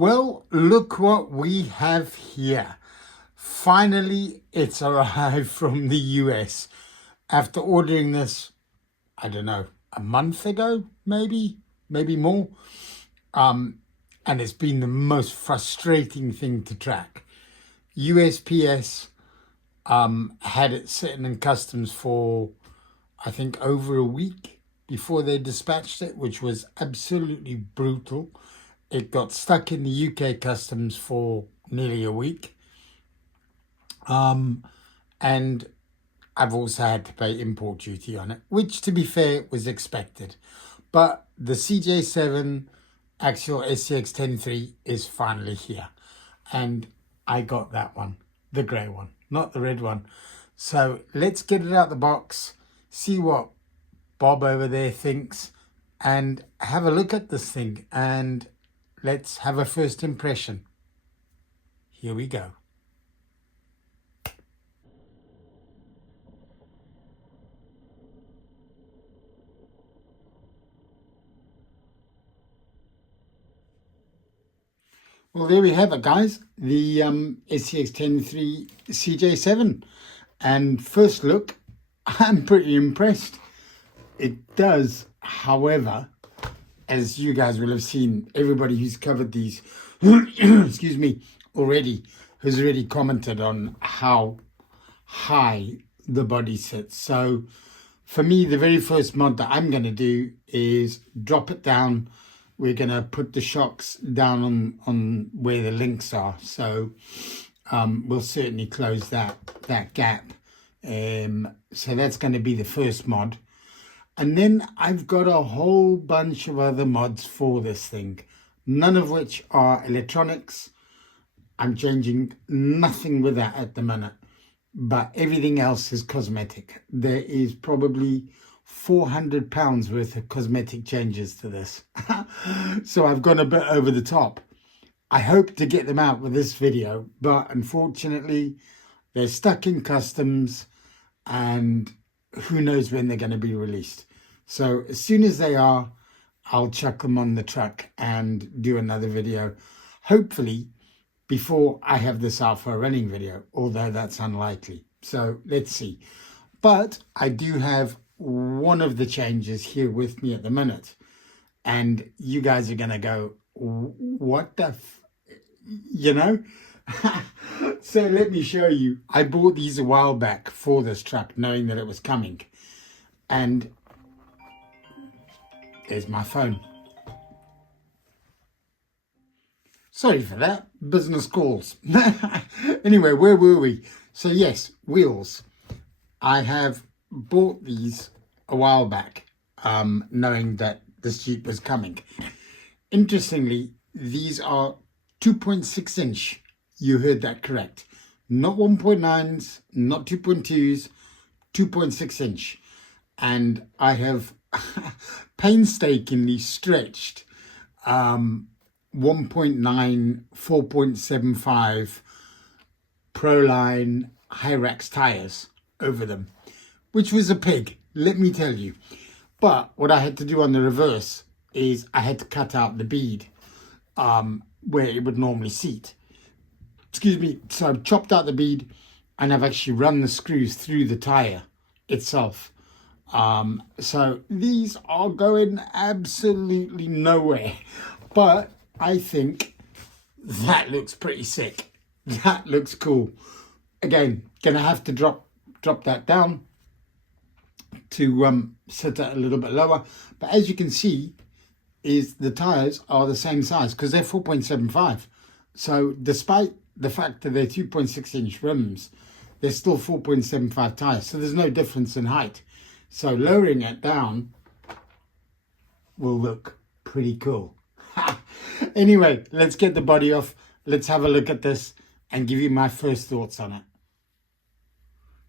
Well, look what we have here. Finally, it's arrived from the US. After ordering this, I don't know, a month ago, maybe more. And it's been the most frustrating thing to track. USPS had it sitting in customs for, I think, over a week before they dispatched it, which was absolutely brutal. It got stuck in the UK customs for nearly a week. And I've also had to pay import duty on it, which, to be fair, was expected. But the CJ7 Axial SCX10-3 is finally here. And I got that one, the grey one, not the red one. So let's get it out the box, see what Bob over there thinks, and have a look at this thing. And let's have a first impression. Here we go. Well, there we have it, guys. The SCX10-3 CJ7. And first look, I'm pretty impressed. It does, however, as you guys will have seen, everybody who's covered these, excuse me, already has already commented on how high the body sits. So for me, the very first mod that I'm going to do is drop it down. We're going to put the shocks down on where the links are. So we'll certainly close that gap. So that's going to be the first mod. And then I've got a whole bunch of other mods for this thing, none of which are electronics. I'm changing nothing with that at the minute, but everything else is cosmetic. There is probably £400 worth of cosmetic changes to this. So I've gone a bit over the top. I hope to get them out with this video, but unfortunately they're stuck in customs and who knows when they're going to be released. So as soon as they are, I'll chuck them on the truck and do another video, hopefully before I have this alpha running video, although that's unlikely. So let's see. But I do have one of the changes here with me at the minute, and you guys are going to go, what the you know? So let me show you. I bought these a while back for this truck, knowing that it was coming. And there's my phone. Sorry for that. Business calls. Anyway, where were we? So yes, wheels. I have bought these a while back, knowing that this Jeep was coming. Interestingly, these are 2.6 inch. You heard that correct. Not 1.9s, not 2.2s, 2.6 inch. And I have painstakingly stretched 1.9, 4.75 Proline Hyrax tires over them, which was a pig, let me tell you. But what I had to do on the reverse is I had to cut out the bead where it would normally seat. Excuse me. So I've chopped out the bead and I've actually run the screws through the tire itself. So these are going absolutely nowhere, but I think that looks pretty sick. That looks cool. Again, gonna have to drop that down to set that a little bit lower. But as you can see, is the tires are the same size because they're 4.75. So despite the fact that they're 2.6 inch rims, they're still 4.75 tires. So there's no difference in height. So lowering it down will look pretty cool. Anyway, let's get the body off. Let's have a look at this and give you my first thoughts on it.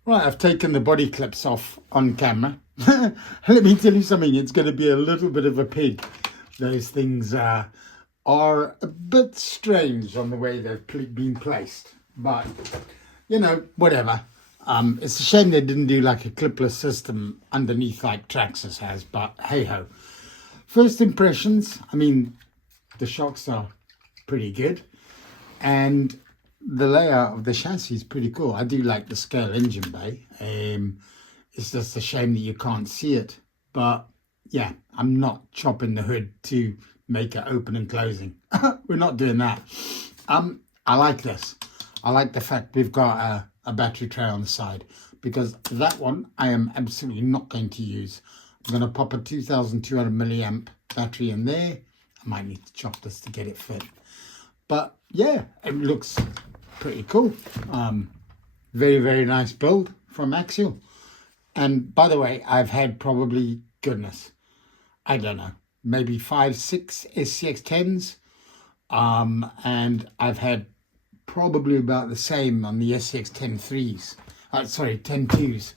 Right, I've taken the body clips off on camera. Let me tell you something, it's going to be a little bit of a pig. Those things are a bit strange on the way they've been placed. But, you know, whatever. It's a shame they didn't do like a clipless system underneath like Traxxas has, but hey ho. First impressions, I mean, the shocks are pretty good. And the layout of the chassis is pretty cool. I do like the scale engine bay. It's just a shame that you can't see it. But yeah, I'm not chopping the hood to make it open and closing. We're not doing that. I like this. I like the fact we've got a battery tray on the side, because that one I am absolutely not going to use. I'm going to pop a 2200 milliamp battery in there. I might need to chop this to get it fit. But yeah, it looks pretty cool. Very, very nice build from Axial. And by the way, I've had probably, goodness, I don't know, maybe 5, 6 SCX10s. And I've had probably about the same on the SCX10-3s. Sorry, 10-2s.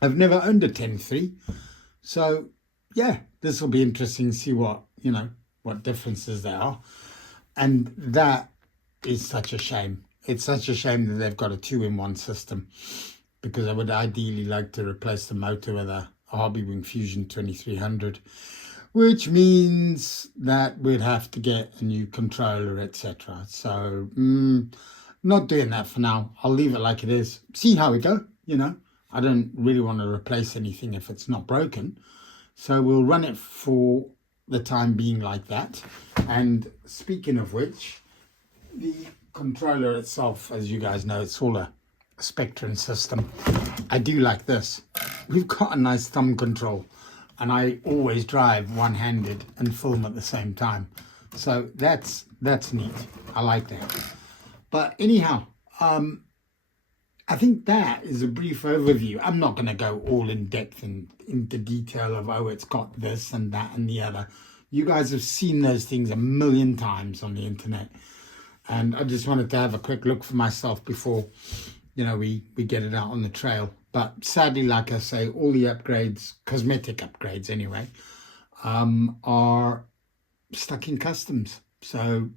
I've never owned a 10-3. So yeah, this will be interesting to see what, you know, what differences there are. And that is such a shame. It's such a shame that they've got a 2-in-1 system, because I would ideally like to replace the motor with a Hobbywing Fusion 2300, which means that we'd have to get a new controller, etc. So not doing that for now. I'll leave it like it is. See how we go, you know. I don't really want to replace anything if it's not broken. So we'll run it for the time being like that. And speaking of which, the controller itself, as you guys know, it's all a Spectrum system. I do like this. We've got a nice thumb control, and I always drive one-handed and film at the same time. So that's neat. I like that. But anyhow, I think that is a brief overview. I'm not going to go all in depth and into detail of, oh, it's got this and that and the other. You guys have seen those things a million times on the internet. And I just wanted to have a quick look for myself before, you know, we get it out on the trail. But sadly, like I say, all the upgrades, cosmetic upgrades anyway, are stuck in customs. So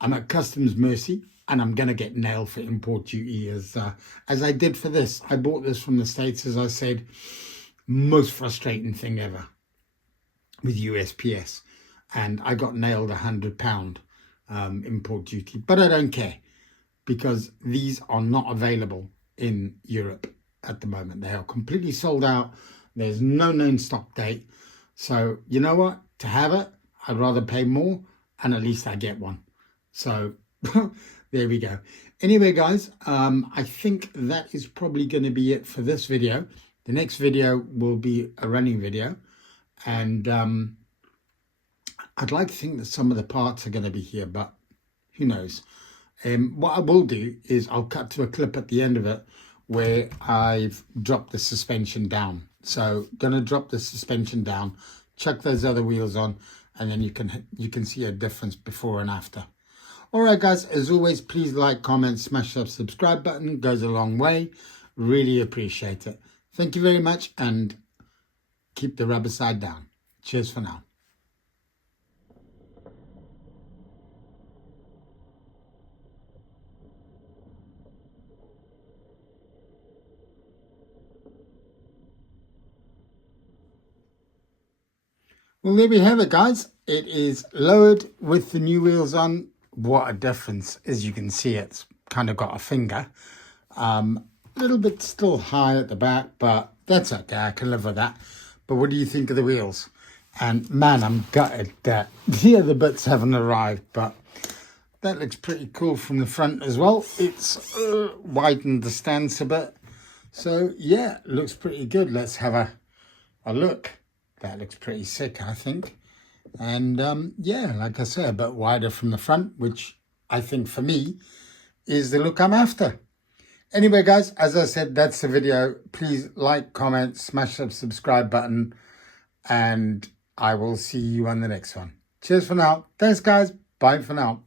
I'm at customs mercy. And I'm going to get nailed for import duty as I did for this. I bought this from the States, as I said. Most frustrating thing ever with USPS. And I got nailed £100 import duty. But I don't care, because these are not available in Europe at the moment. They are completely sold out. There's no known stock date. So you know what? To have it, I'd rather pay more, and at least I get one. So there we go. Anyway, guys, I think that is probably going to be it for this video. The next video will be a running video. And I'd like to think that some of the parts are going to be here, but who knows. What I will do is I'll cut to a clip at the end of it where I've dropped the suspension down. So going to drop the suspension down, chuck those other wheels on, and then you can see a difference before and after. All right, guys, as always, please like, comment, smash that subscribe button. It goes a long way. Really appreciate it. Thank you very much, and keep the rubber side down. Cheers for now. Well, there we have it, guys. It is lowered with the new wheels on. What a difference. As you can see, it's kind of got a finger. A little bit still high at the back, but that's okay. I can live with that. But what do you think of the wheels? And man, I'm gutted that the other bits haven't arrived, but that looks pretty cool from the front as well. It's widened the stance a bit. So yeah, looks pretty good. Let's have a look. That looks pretty sick, I think. And yeah, like I said, a bit wider from the front, which I think for me is the look I'm after. Anyway, guys, as I said, that's the video. Please like, comment, smash that subscribe button, and I will see you on the next one. Cheers for now. Thanks, guys. Bye for now.